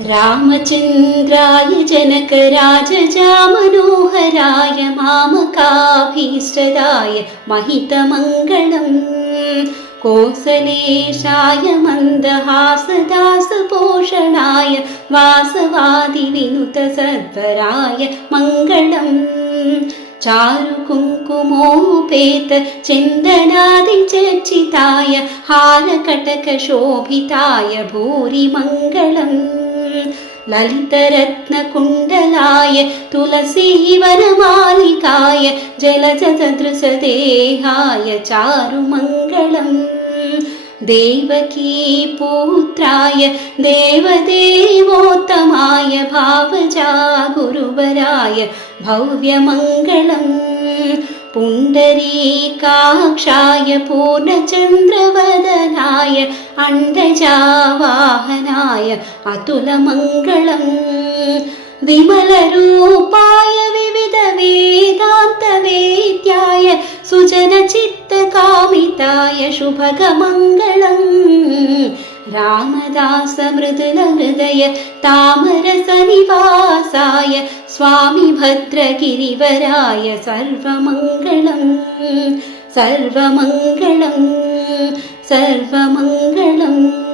रामचन्द्राय जनकराजजामनोहराय मामकाभीष्टदाय महितमङ्गलम् कोसलेशाय मन्दहासदासपोषणाय वासवादिविनुतसद्वराय मङ्गलम् चारुकुङ्कुमोपेत चन्दनादिचर्चिताय हारकटकशोभिताय भूरि मङ्गलम् ललितरत्नकुण्डलाय तुलसीवनमालिकाय जलजसदृशदेहाय चारुमङ्गलम् देवकीपुत्राय देवदेवोत्तमाय भावजा गुरुवराय भव्यमङ्गलम् पुण्डरीकाक्षाय पूर्णचन्द्रवदनाय अण्डजावाहनाय अतुलमङ्गलम् विमलरूपाय विविधवेदान्तवेद्याय सुजनचित्तकामिताय शुभगमङ्गलम् रामदासमृदुलहृदय तामरसनिवासाय स्वामी भद्रगिरिवराय सर्वमङ्गलम् सर्वमङ्गलम् सर्वमङ्गलम्।